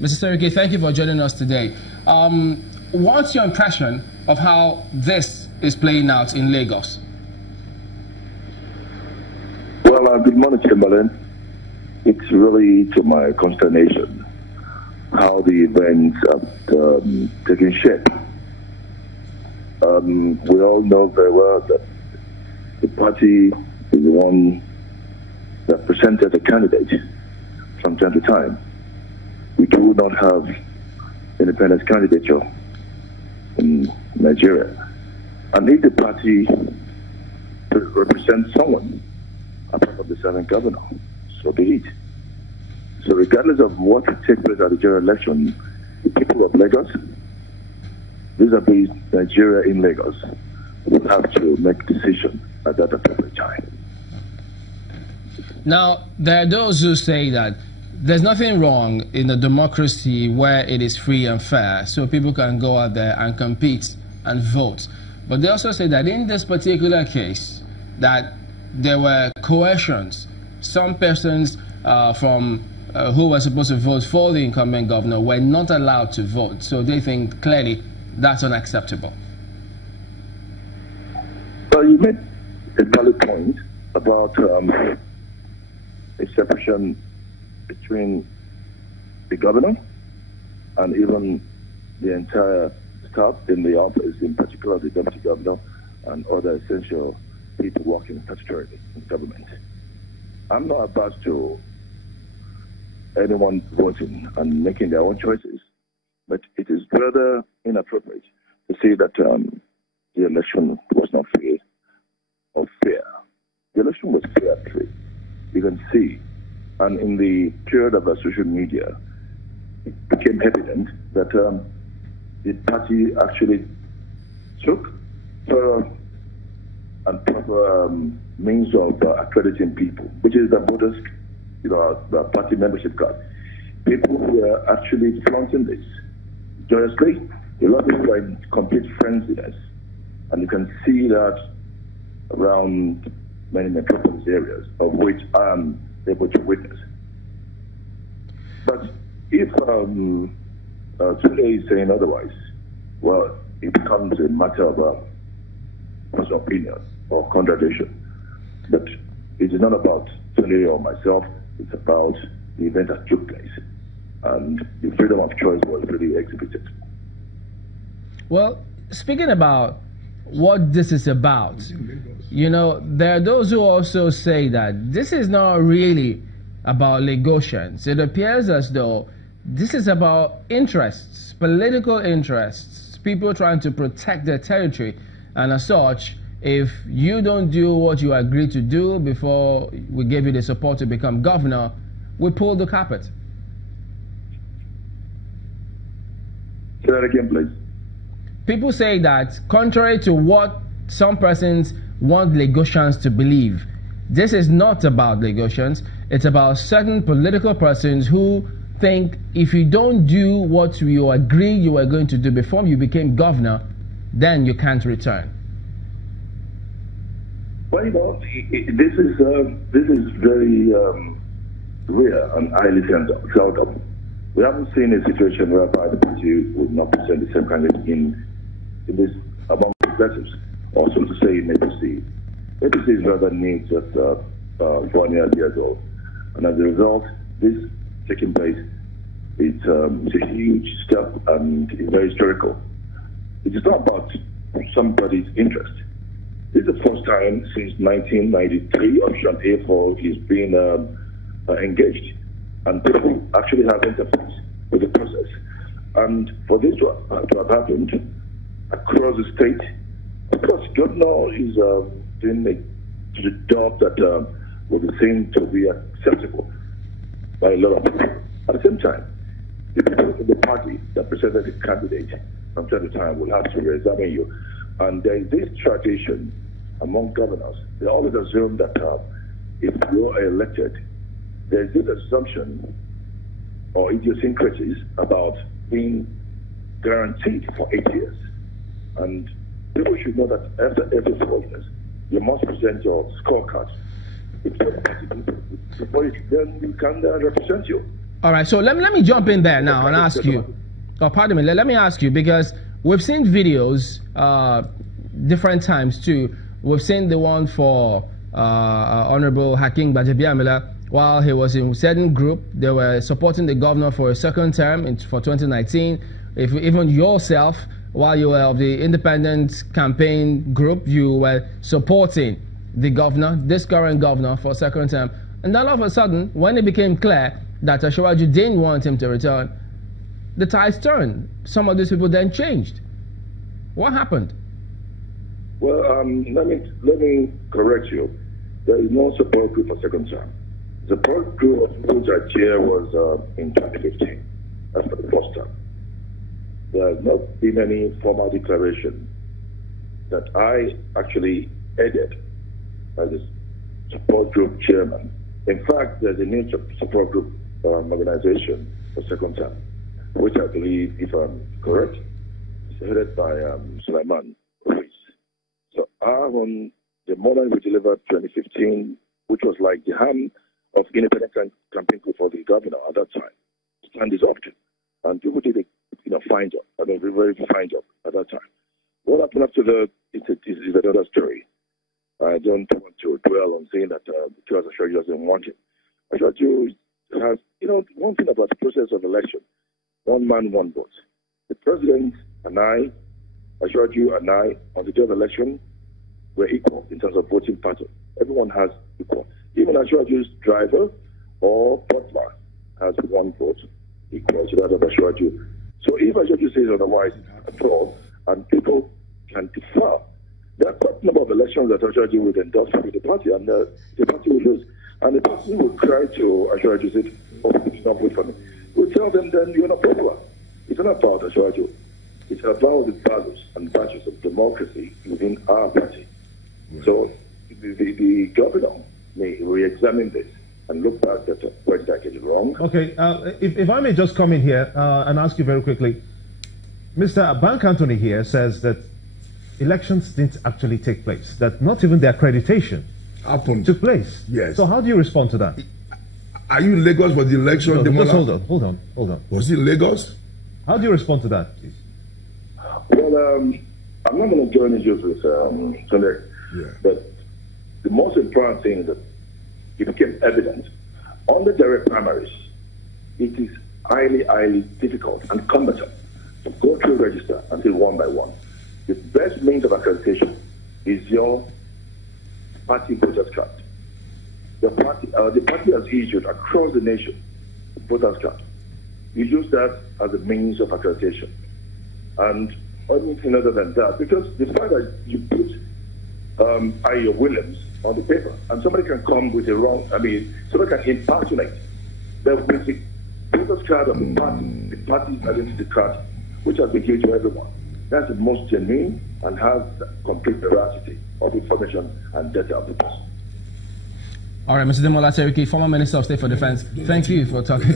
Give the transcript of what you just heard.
Mr. Seriki, thank you for joining us today. What's your impression of how this is playing out in Lagos? Well, good morning, Chamberlain. It's really to my consternation how the events have taken shape. We all know very well that the party is the one that presented a candidate from time to time. We do not have independent candidature in Nigeria. And if the party represents someone apart from the serving governor, so be it. So regardless of what takes place at the general election, the people of Lagos, vis-a-vis Nigeria in Lagos, will have to make a decision at that appropriate time. Now, there are those who say that there's nothing wrong in a democracy where it is free and fair, so people can go out there and compete and vote. But they also say that in this particular case, that there were coercions. Some persons who were supposed to vote for the incumbent governor were not allowed to vote. So they think clearly that's unacceptable. Well, you made a valid point about a separation between the governor and even the entire staff in the office, in particular the deputy governor and other essential people working statutorily in government. I'm not averse to anyone voting and making their own choices, but it is rather inappropriate to say that the election was not free or fair. The election was fair and free. You can see, and in the period of social media, it became evident that the party actually took thorough and proper means of accrediting people, which is the voters, the party membership card. People who are actually flaunting this joyously. A lot of people are in complete frenziness, and you can see that around many metropolis areas, of which I am able to witness. But if today is saying otherwise, well, it becomes a matter of personal opinion or contradiction. But it is not about Tony or myself, it's about the event that took place. And the freedom of choice was really exhibited. Well, speaking about what this is about, there are those who also say that this is not really about Lagosians. It appears as though this is about interests, political interests, people trying to protect their territory. And as such, if you don't do what you agreed to do before we gave you the support to become governor, we pull the carpet. Say that again, please. People say that contrary to what some persons want Lagosians to believe, this is not about Lagosians. It's about certain political persons who think if you don't do what you agreed you were going to do before you became governor, then you can't return. Well, this is very rare and highly seldom. We haven't seen a situation whereby the party would not present the same candidate in this among progressives, or so to say in APC. APC is rather new, just 1 years old, and as a result, this taking place, it's a huge step and it's very historical. It is not about somebody's interest. This is the first time since 1993 Option A4 is being engaged, and people actually have interface with the process. And for this to have happened across the state, of course, governor is doing the job that will be seen to be acceptable by a lot of people. At the same time, the people in the party that presented the candidate from time to time will have to re-examine you. And there is this tradition among governors. They always assume that if you are elected, there is this assumption or idiosyncrasies about being guaranteed for 8 years. And people should know that after every 4 years, you must present your scorecard before then you can represent you. All right, so let me jump in there now and ask you. Oh, pardon me. Let me ask you, because we've seen videos different times too. We've seen the one for Honorable Hakeem Gbajabiamila. While he was in a certain group, they were supporting the governor for a second term for 2019. If even yourself, while you were of the independent campaign group, you were supporting the governor, this current governor, for a second term. And then all of a sudden, when it became clear that Ashwaju didn't want him to return, the tides turned. Some of these people then changed. What happened? Well, let me correct you. There is no support group for second term. The support group which I chair was in 2015. That's for the first term. There has not been any formal declaration that I actually headed as a support group chairman. In fact, there's a new support group organization for second term, which I believe, if I'm correct, is headed by Sulaiman Ruiz. So on the moment we delivered 2015, which was like the hand of independent campaign group for the governor at that time, stand is option. And people did a fine job, a very, very fine job at that time. What happened after that is another story. I don't want to dwell on saying that because Ashwaju doesn't want it. Ashwaju has, one thing about the process of election, one man, one vote. The president and I, Ashwaju and I, on the day of election, were equal in terms of voting pattern. Everyone has equal. Even Ashwaju's driver or butler has one vote equal to that of Ashwaju. So if Ashwaju says otherwise at all, and people can defer, there are quite a number of elections that Ashwaju would endorse with the party, and the party will lose. And the person will cry to Ashwaju, say, oh, it's not good for me. We'll tell them, then you're not popular. It's not about Ashwaju. It's about the values and virtues of democracy within our party. Yeah. So the governor may re-examine this and look back at where did I get it wrong. Okay, if I may just come in here and ask you very quickly. Mr. Bank Anthony here says that elections didn't actually take place, that not even the accreditation took place. Yes. So how do you respond to that? Are you in Lagos for the election? No, just hold on. Was it Lagos? How do you respond to that, please? Well, I'm not going to join issues with Sunday, but the most important thing is that it became evident on the direct primaries, it is highly, highly difficult and cumbersome to go through register until one by one. The best means of accreditation is your party voters card. The party has issued across the nation voters card. You use that as a means of accreditation. And anything other than that, because the fact that you put I.O. Williams on the paper, and somebody can come with a wrong, somebody can impersonate the basic voters card of the party's identity card, which has been given to everyone. That's the most genuine and has complete veracity of information and data of the person. All right, Mr. Demola Seriki, former Minister of State for Defense, thank you for talking to